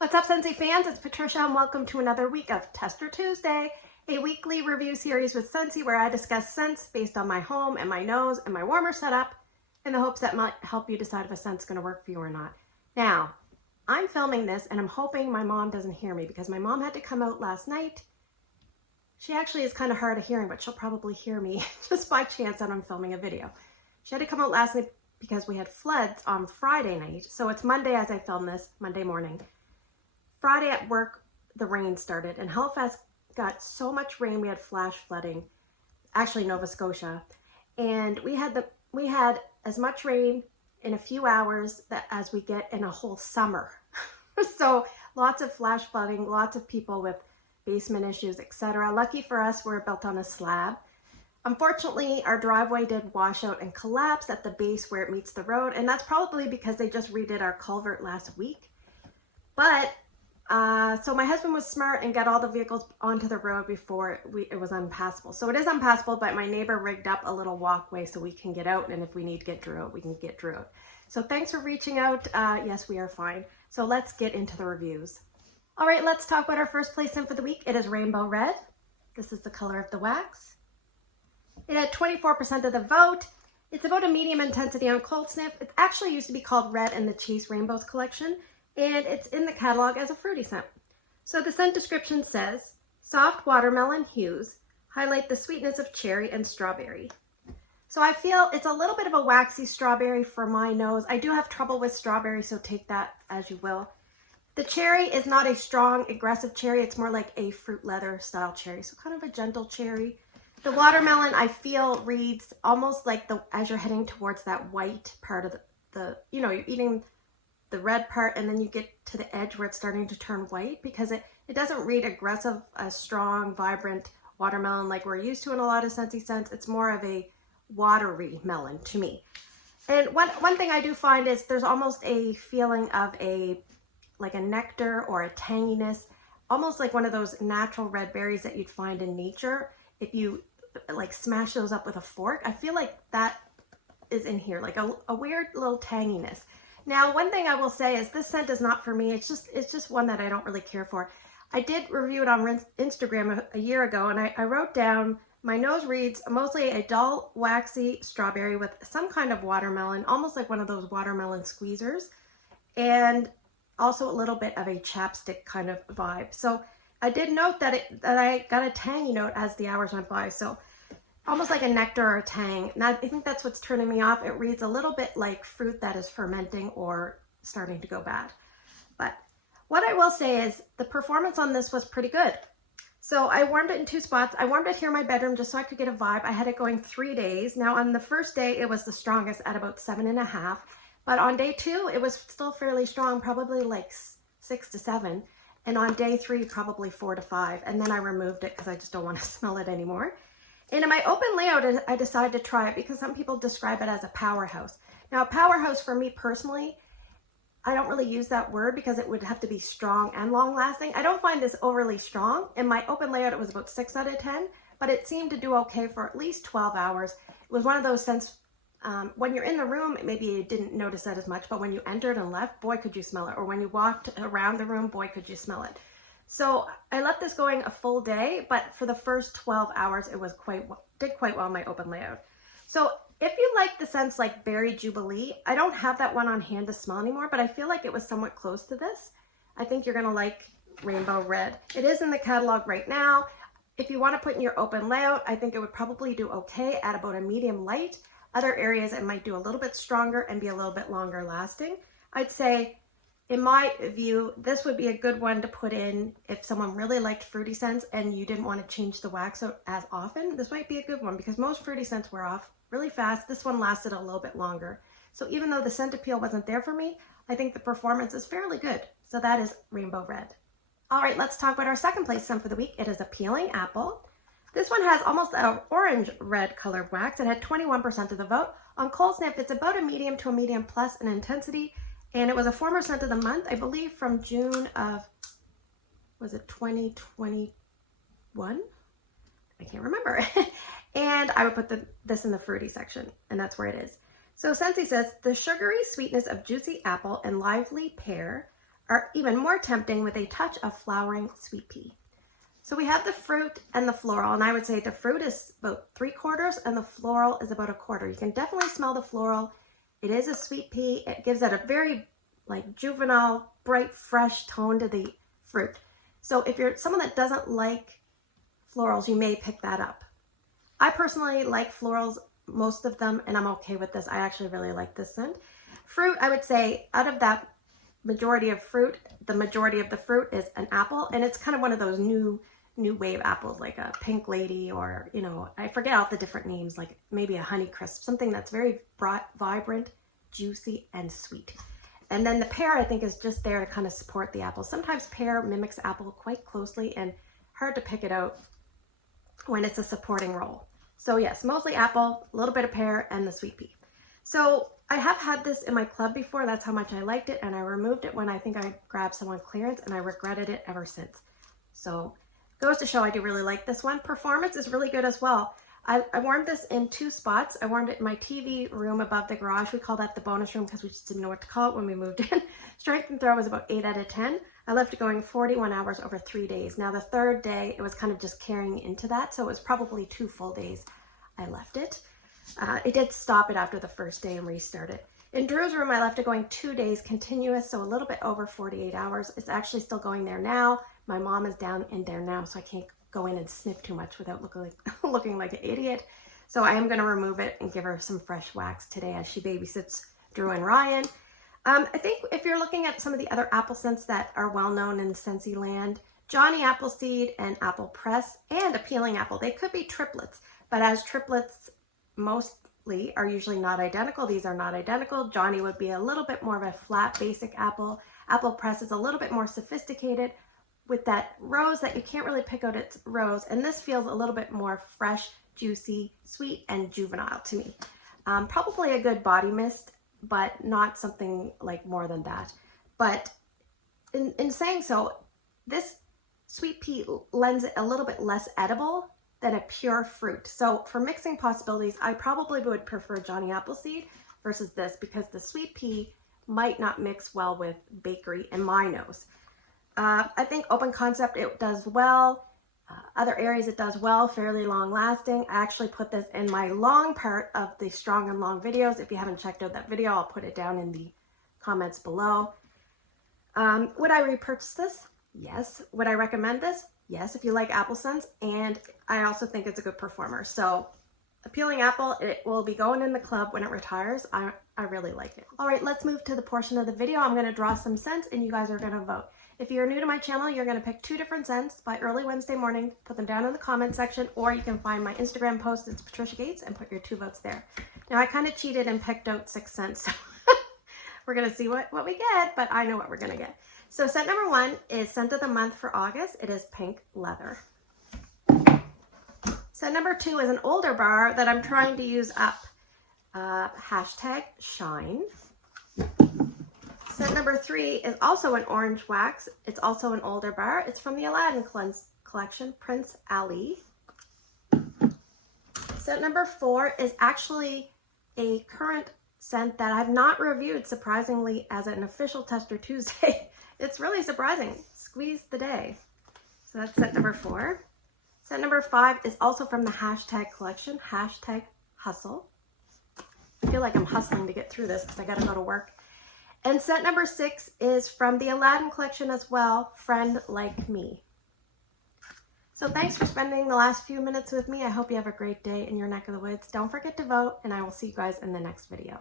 What's up, Scentsy fans? It's Patricia and welcome to another week of Tester Tuesday, a weekly review series with Scentsy where I discuss scents based on my home and my nose and my warmer setup in the hopes that might help you decide if a scent's going to work for you or not. Now, I'm filming this and I'm hoping my mom doesn't hear me because my mom had to come out last night. She actually is kind of hard of hearing, but she'll probably hear me just by chance that I'm filming a video. She had to come out last night because we had floods on Friday night. So it's Monday as I film this, Monday morning. Friday at work, the rain started and Halifax got so much rain. We had flash flooding, actually Nova Scotia. And we had as much rain in a few hours as we get in a whole summer. So lots of flash flooding, lots of people with basement issues, etc. Lucky for us, we're built on a slab. Unfortunately, our driveway did wash out and collapse at the base where it meets the road. And that's probably because they just redid our culvert last week. But so my husband was smart and got all the vehicles onto the road before it was unpassable. So it is unpassable, but my neighbor rigged up a little walkway so we can get out. And if we need to get through it, we can get through it. So thanks for reaching out. Yes, we are fine. So let's get into the reviews. All right, let's talk about our first place scent for the week. It is Rainbow Red. This is the color of the wax. It had 24% of the vote. It's about a medium intensity on cold sniff. It actually used to be called Red in the Chase Rainbows collection. And it's in the catalog as a fruity scent. So the scent description says, soft watermelon hues highlight the sweetness of cherry and strawberry. So I feel it's a little bit of a waxy strawberry for my nose. I do have trouble with strawberry, so take that as you will. The cherry is not a strong, aggressive cherry. It's more like a fruit leather style cherry, so kind of a gentle cherry. The watermelon, I feel, reads almost like as you're heading towards that white part of you're eating the red part and then you get to the edge where it's starting to turn white, because it doesn't read aggressive, a strong, vibrant watermelon like we're used to in a lot of Scentsy scents. It's more of a watery melon to me. And one thing I do find is there's almost a feeling of like a nectar or a tanginess, almost like one of those natural red berries that you'd find in nature. If you like smash those up with a fork, I feel like that is in here, like a weird little tanginess. Now, one thing I will say is this scent is not for me. It's just one that I don't really care for. I did review it on Instagram a year ago, and I wrote down, my nose reads mostly a dull, waxy strawberry with some kind of watermelon, almost like one of those watermelon squeezers, and also a little bit of a chapstick kind of vibe. So I did note that I got a tangy note as the hours went by. So almost like a nectar or a tang. And I think that's what's turning me off. It reads a little bit like fruit that is fermenting or starting to go bad. But what I will say is the performance on this was pretty good. So I warmed it in 2 spots. I warmed it here in my bedroom just so I could get a vibe. I had it going 3 days. Now on the first day, it was the strongest at about 7.5. But on day 2, it was still fairly strong, probably like 6 to 7. And on day 3, probably 4 to 5. And then I removed it because I just don't want to smell it anymore. And in my open layout, I decided to try it because some people describe it as a powerhouse. Now, a powerhouse for me personally, I don't really use that word because it would have to be strong and long lasting. I don't find this overly strong. In my open layout, it was about 6 out of 10, but it seemed to do okay for at least 12 hours. It was one of those scents, when you're in the room, maybe you didn't notice that as much, but when you entered and left, boy, could you smell it. Or when you walked around the room, boy, could you smell it. So I left this going a full day, but for the first 12 hours, it was did quite well in my open layout. So if you like the scents like Berry Jubilee, I don't have that one on hand to smell anymore, but I feel like it was somewhat close to this. I think you're gonna like Rainbow Red. It is in the catalog right now. If you wanna put in your open layout, I think it would probably do okay at about a medium light. Other areas it might do a little bit stronger and be a little bit longer lasting. I'd say, in my view, this would be a good one to put in if someone really liked fruity scents and you didn't want to change the wax out as often. This might be a good one because most fruity scents wear off really fast. This one lasted a little bit longer. So even though the scent appeal wasn't there for me, I think the performance is fairly good. So that is Rainbow Red. All right, let's talk about our second place scent for the week. It is APeeling Apple. This one has almost an orange-red colored wax. It had 21% of the vote. On cold sniff, it's about a medium to a medium plus in intensity. And it was a former scent of the month, I believe from June of, was it 2021? I can't remember. And I would put this in the fruity section, and that's where it is. So Scentsy says, the sugary sweetness of juicy apple and lively pear are even more tempting with a touch of flowering sweet pea. So we have the fruit and the floral, and I would say the fruit is about 3/4 and the floral is about 1/4. You can definitely smell the floral. It is a sweet pea. It gives it a very like juvenile, bright, fresh tone to the fruit. So if you're someone that doesn't like florals, you may pick that up. I personally like florals, most of them, and I'm okay with this. I actually really like this scent. Fruit, I would say out of that majority of fruit, the majority of the fruit is an apple, and it's kind of one of those new wave apples, like a pink lady, or, you know, I forget all the different names, like maybe a honey crisp, something that's very bright, vibrant, juicy, and sweet. And then the pear, I think, is just there to kind of support the apple. Sometimes pear mimics apple quite closely and hard to pick it out when it's a supporting role. So yes, mostly apple, a little bit of pear, and the sweet pea. So I have had this in my club before. That's how much I liked it, and I removed it when I think I grabbed some on clearance, and I regretted it ever since. So goes to show I do really like this one. Performance is really good as well. I warmed this in 2 spots. I warmed it in my TV room above the garage. We call that the bonus room because we just didn't know what to call it when we moved in. Strength and throw was about 8 out of 10. I left it going 41 hours over 3 days. Now the 3rd day, it was kind of just carrying into that. So it was probably 2 full days I left it. It did stop it after the 1st day and restart it. In Drew's room, I left it going 2 days continuous, so a little bit over 48 hours. It's actually still going there now. My mom is down in there now, so I can't go in and sniff too much without looking like an idiot. So I am going to remove it and give her some fresh wax today as she babysits Drew and Ryan. I think if you're looking at some of the other apple scents that are well known in Scentsy land, Johnny Appleseed and Apple Press and APeeling Apple, they could be triplets, but as triplets mostly are usually not identical. These are not identical. Johnny would be a little bit more of a flat, basic apple. Apple Press is a little bit more sophisticated with that rose that you can't really pick out its rose. And this feels a little bit more fresh, juicy, sweet, and juvenile to me. Probably a good body mist, but not something like more than that. But in saying so, this sweet pea lends it a little bit less edible than a pure fruit. So for mixing possibilities, I probably would prefer Johnny Appleseed versus this because the sweet pea might not mix well with bakery in my nose. I think open concept, it does well. Other areas it does well, fairly long lasting. I actually put this in my long part of the strong and long videos. If you haven't checked out that video, I'll put it down in the comments below. Would I repurchase this? Yes. Would I recommend this? Yes, if you like apple scents, and I also think it's a good performer. So APeeling Apple, it will be going in the club when it retires. I really like it. All right, let's move to the portion of the video. I'm going to draw some scents and you guys are going to vote. If you're new to my channel, you're going to pick 2 different scents by early Wednesday morning, put them down in the comment section, or you can find my Instagram post, it's Patricia Gates, and put your 2 votes there. Now I kind of cheated and picked out 6 scents, so we're going to see what we get, but I know what we're going to get. So scent number 1 is scent of the month for August. It is Pink Leather. Scent number 2 is an older bar that I'm trying to use up. Hashtag Shine. Scent number 3 is also an orange wax. It's also an older bar. It's from the Aladdin collection, Prince Ali. Scent number 4 is actually a current scent that I've not reviewed, surprisingly, as an official Tester Tuesday. It's really surprising. Squeeze the day. So that's scent number 4. Scent number 5 is also from the hashtag collection, hashtag Hustle. I feel like I'm hustling to get through this because I got to go to work. And scent number 6 is from the Aladdin collection as well, Friend Like Me. So thanks for spending the last few minutes with me. I hope you have a great day in your neck of the woods. Don't forget to vote, and I will see you guys in the next video.